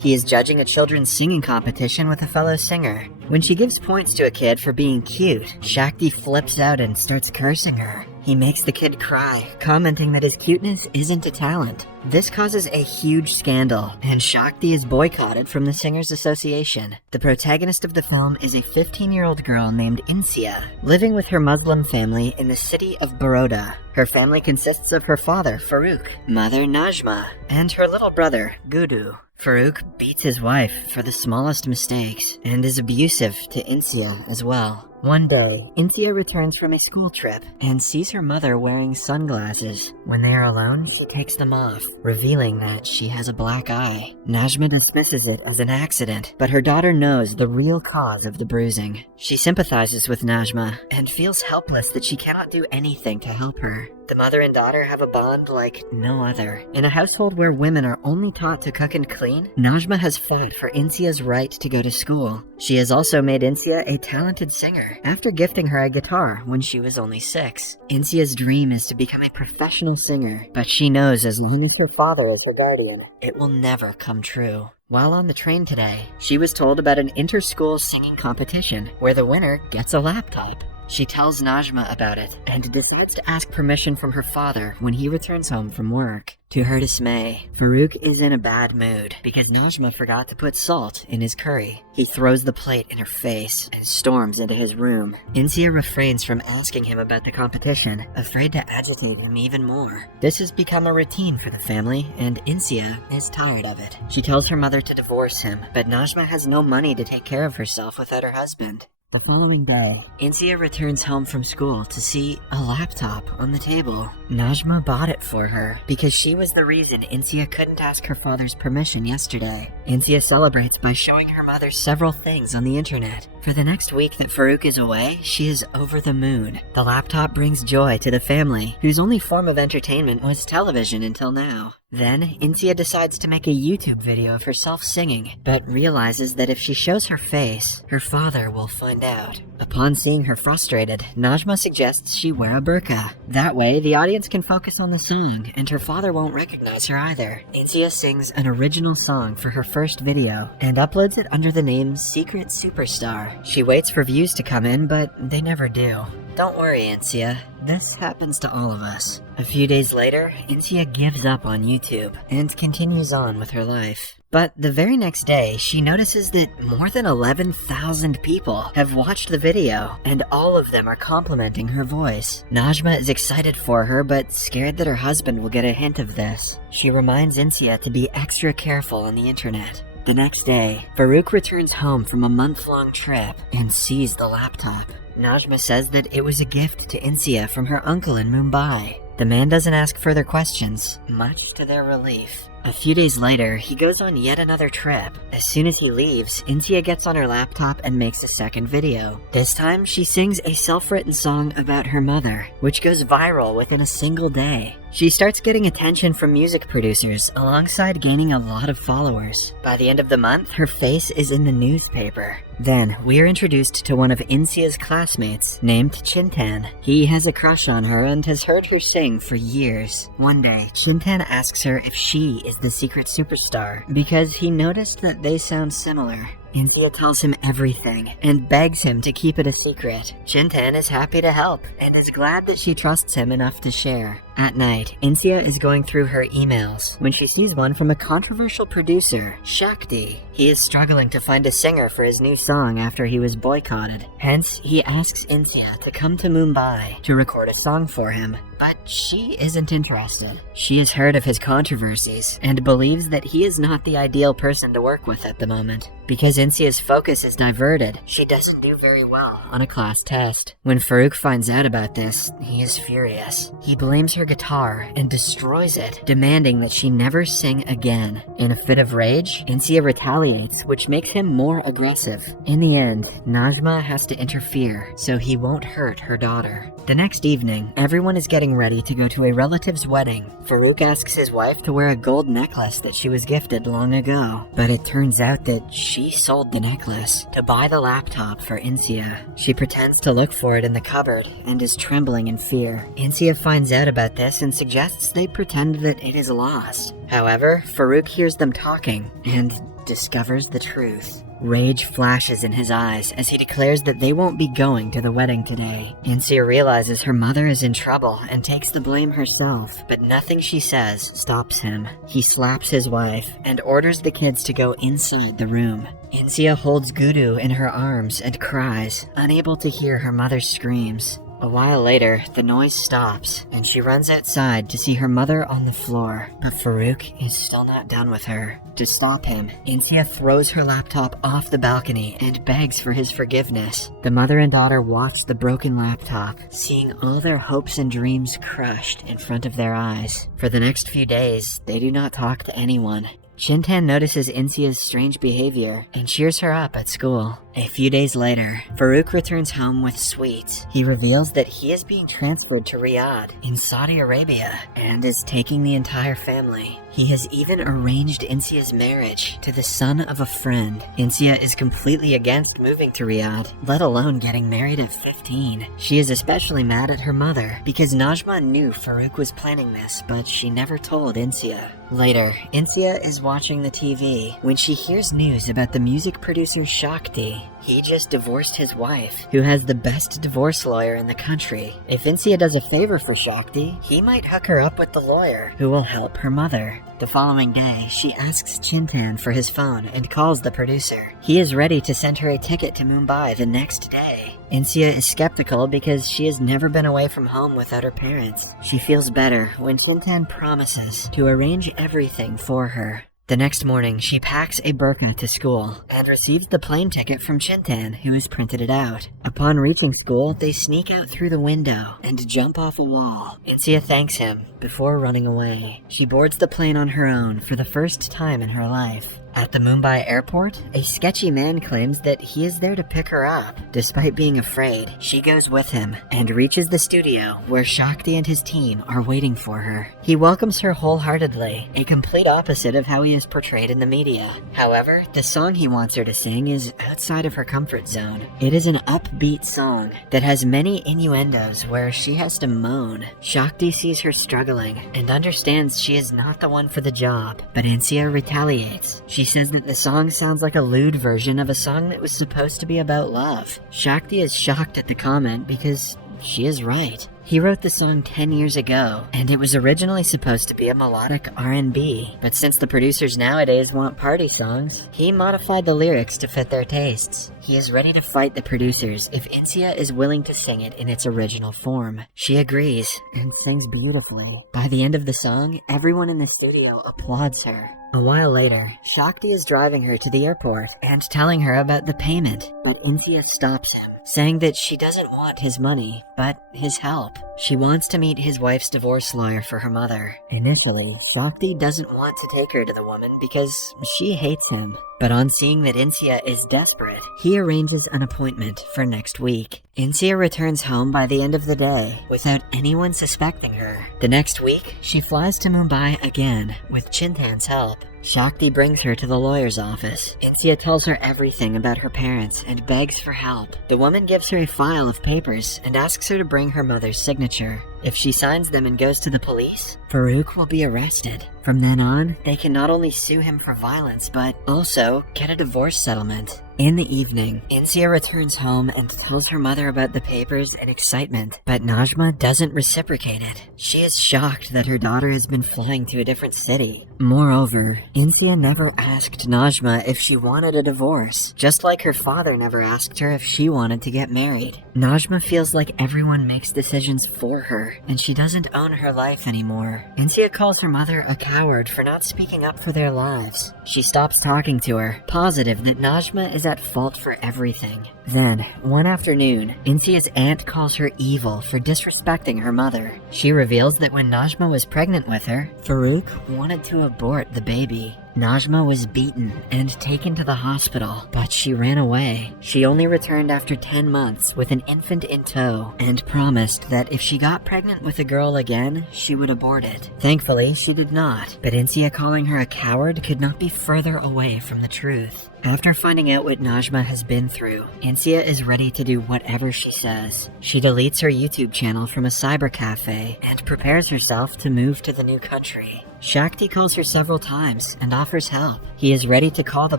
He is judging a children's singing competition with a fellow singer. When she gives points to a kid for being cute, Shakti flips out and starts cursing her. He makes the kid cry, commenting that his cuteness isn't a talent. This causes a huge scandal, and Shakti is boycotted from the Singers Association. The protagonist of the film is a 15-year-old girl named Insia, living with her Muslim family in the city of Baroda. Her family consists of her father, Farooq, mother, Najma, and her little brother, Gudu. Farooq beats his wife for the smallest mistakes, and is abusive to Insia as well. One day, Insia returns from a school trip and sees her mother wearing sunglasses. When they are alone, she takes them off, revealing that she has a black eye. Najma dismisses it as an accident, but her daughter knows the real cause of the bruising. She sympathizes with Najma and feels helpless that she cannot do anything to help her. The mother and daughter have a bond like no other. In a household where women are only taught to cook and clean, Najma has fought for Insia's right to go to school. She has also made Insia a talented singer, after gifting her a guitar when she was only 6. Insia's dream is to become a professional singer, but she knows as long as her father is her guardian, it will never come true. While on the train today, she was told about an inter-school singing competition where the winner gets a laptop. She tells Najma about it and decides to ask permission from her father when he returns home from work. To her dismay, Farooq is in a bad mood because Najma forgot to put salt in his curry. He throws the plate in her face and storms into his room. Insia refrains from asking him about the competition, afraid to agitate him even more. This has become a routine for the family, and Insia is tired of it. She tells her mother to divorce him, but Najma has no money to take care of herself without her husband. The following day, Insia returns home from school to see a laptop on the table. Najma bought it for her because she was the reason Insia couldn't ask her father's permission yesterday. Insia celebrates by showing her mother several things on the internet. For the next week that Farooq is away, she is over the moon. The laptop brings joy to the family, whose only form of entertainment was television until now. Then, Insia decides to make a YouTube video of herself singing, but realizes that if she shows her face, her father will find out. Upon seeing her frustrated, Najma suggests she wear a burqa. That way, the audience can focus on the song, and her father won't recognize her either. Insia sings an original song for her first video, and uploads it under the name Secret Superstar. She waits for views to come in, but they never do. Don't worry, Insia. This happens to all of us. A few days later, Insia gives up on YouTube and continues on with her life. But the very next day, she notices that more than 11,000 people have watched the video, and all of them are complimenting her voice. Najma is excited for her, but scared that her husband will get a hint of this. She reminds Insia to be extra careful on the internet. The next day, Farooq returns home from a month-long trip and sees the laptop. Najma says that it was a gift to Insia from her uncle in Mumbai. The man doesn't ask further questions, much to their relief. A few days later, he goes on yet another trip. As soon as he leaves, Insia gets on her laptop and makes a second video. This time, she sings a self-written song about her mother, which goes viral within a single day. She starts getting attention from music producers, alongside gaining a lot of followers. By the end of the month, her face is in the newspaper. Then, we are introduced to one of Insia's classmates, named Chintan. He has a crush on her and has heard her sing for years. One day, Chintan asks her if she is the secret superstar, because he noticed that they sound similar. Insia tells him everything, and begs him to keep it a secret. Chintan is happy to help, and is glad that she trusts him enough to share. At night, Insia is going through her emails when she sees one from a controversial producer, Shakti. He is struggling to find a singer for his new song after he was boycotted. Hence, he asks Insia to come to Mumbai to record a song for him, but she isn't interested. She has heard of his controversies and believes that he is not the ideal person to work with at the moment. Because Insia's focus is diverted, she doesn't do very well on a class test. When Farooq finds out about this, he is furious. He blames her guitar and destroys it, demanding that she never sing again. In a fit of rage, Insia retaliates, which makes him more aggressive. In the end, Najma has to interfere so he won't hurt her daughter. The next evening, everyone is getting getting ready to go to a relative's wedding. Farouk asks his wife to wear a gold necklace that she was gifted long ago, but it turns out that she sold the necklace to buy the laptop for Insia. She pretends to look for it in the cupboard and is trembling in fear. Insia finds out about this and suggests they pretend that it is lost. However, Farouk hears them talking and discovers the truth. Rage flashes in his eyes as he declares that they won't be going to the wedding today. Insia realizes her mother is in trouble and takes the blame herself, but nothing she says stops him. He slaps his wife and orders the kids to go inside the room. Insia holds Guru in her arms and cries, unable to hear her mother's screams. A while later, the noise stops, and she runs outside to see her mother on the floor, but Farouk is still not done with her. To stop him, Insia throws her laptop off the balcony and begs for his forgiveness. The mother and daughter watch the broken laptop, seeing all their hopes and dreams crushed in front of their eyes. For the next few days, they do not talk to anyone. Chintan notices Insia's strange behavior and cheers her up at school. A few days later, Farouk returns home with sweets. He reveals that he is being transferred to Riyadh in Saudi Arabia and is taking the entire family. He has even arranged Insia's marriage to the son of a friend. Insia is completely against moving to Riyadh, let alone getting married at 15. She is especially mad at her mother because Najma knew Farouk was planning this, but she never told Insia. Later, Insia is watching the TV when she hears news about the music producer Shakti. He just divorced his wife, who has the best divorce lawyer in the country. If Insia does a favor for Shakti, he might hook her up with the lawyer, who will help her mother. The following day, she asks Chintan for his phone and calls the producer. He is ready to send her a ticket to Mumbai the next day. Insia is skeptical because she has never been away from home without her parents. She feels better when Chintan promises to arrange everything for her. The next morning, she packs a burqa to school and receives the plane ticket from Chintan, who has printed it out. Upon reaching school, they sneak out through the window and jump off a wall. Insia thanks him before running away. She boards the plane on her own for the first time in her life. At the Mumbai airport, a sketchy man claims that he is there to pick her up. Despite being afraid, she goes with him and reaches the studio where Shakti and his team are waiting for her. He welcomes her wholeheartedly, a complete opposite of how he is portrayed in the media. However, the song he wants her to sing is outside of her comfort zone. It is an upbeat song that has many innuendos where she has to moan. Shakti sees her struggling and understands she is not the one for the job, but Insia retaliates. She says that the song sounds like a lewd version of a song that was supposed to be about love. Shakti is shocked at the comment because she is right. He wrote the song 10 years ago, and it was originally supposed to be a melodic R&B, but since the producers nowadays want party songs, he modified the lyrics to fit their tastes. He is ready to fight the producers if Insia is willing to sing it in its original form. She agrees, and sings beautifully. By the end of the song, everyone in the studio applauds her. A while later, Shakti is driving her to the airport and telling her about the payment, but Insia stops him, saying that she doesn't want his money, but his help. She wants to meet his wife's divorce lawyer for her mother. Initially, Shakti doesn't want to take her to the woman because she hates him. But on seeing that Insia is desperate, he arranges an appointment for next week. Insia returns home by the end of the day without anyone suspecting her. The next week, she flies to Mumbai again with Chintan's help. Shakti brings her to the lawyer's office. Insia tells her everything about her parents and begs for help. The woman gives her a file of papers and asks her to bring her mother's signature. If she signs them and goes to the police, Farouk will be arrested. From then on, they can not only sue him for violence, but also get a divorce settlement. In the evening, Insia returns home and tells her mother about the papers in excitement, but Najma doesn't reciprocate it. She is shocked that her daughter has been flying to a different city. Moreover, Insia never asked Najma if she wanted a divorce, just like her father never asked her if she wanted to get married. Najma feels like everyone makes decisions for her, and she doesn't own her life anymore. Insia calls her mother a coward for not speaking up for their lives. She stops talking to her, positive that Najma is at fault for everything. Then, one afternoon, Insia's aunt calls her evil for disrespecting her mother. She reveals that when Najma was pregnant with her, Farouk wanted to abort the baby. Najma was beaten and taken to the hospital, but she ran away. She only returned after 10 months with an infant in tow and promised that if she got pregnant with a girl again, she would abort it. Thankfully, she did not, but Insia calling her a coward could not be further away from the truth. After finding out what Najma has been through, Insia is ready to do whatever she says. She deletes her YouTube channel from a cyber cafe and prepares herself to move to the new country. Shakti calls her several times and offers help. He is ready to call the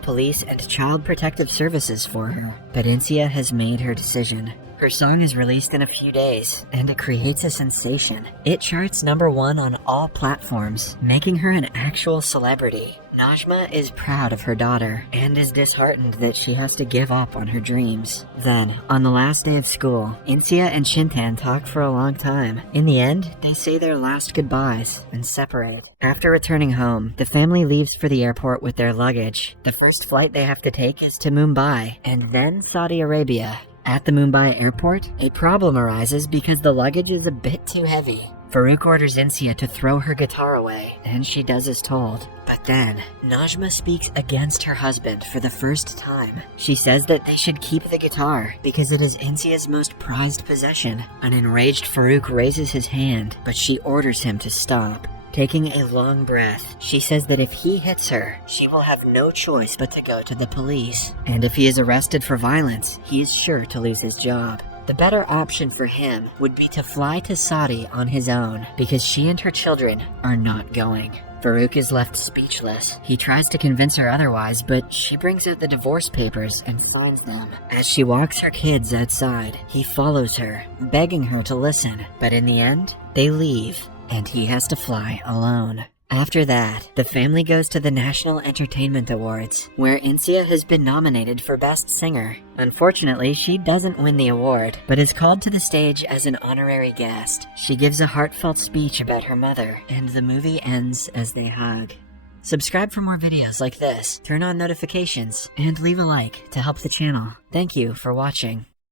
police and Child Protective Services for her, but Insia has made her decision. Her song is released in a few days, and it creates a sensation. It charts #1 on all platforms, making her an actual celebrity. Najma is proud of her daughter, and is disheartened that she has to give up on her dreams. Then, on the last day of school, Insia and Chintan talk for a long time. In the end, they say their last goodbyes, and separate. After returning home, the family leaves for the airport with their luggage. The first flight they have to take is to Mumbai, and then Saudi Arabia. At the Mumbai airport, a problem arises because the luggage is a bit too heavy. Farouk orders Insia to throw her guitar away, and she does as told. But then, Najma speaks against her husband for the first time. She says that they should keep the guitar because it is Insia's most prized possession. An enraged Farouk raises his hand, but she orders him to stop. Taking a long breath, she says that if he hits her, she will have no choice but to go to the police. And if he is arrested for violence, he is sure to lose his job. The better option for him would be to fly to Saudi on his own, because she and her children are not going. Farouk is left speechless. He tries to convince her otherwise, but she brings out the divorce papers and finds them. As she walks her kids outside, he follows her, begging her to listen. But in the end, they leave, and he has to fly alone. After that, the family goes to the National Entertainment Awards, where Insia has been nominated for Best Singer. Unfortunately, she doesn't win the award, but is called to the stage as an honorary guest. She gives a heartfelt speech about her mother, and the movie ends as they hug. Subscribe for more videos like this, turn on notifications, and leave a like to help the channel. Thank you for watching.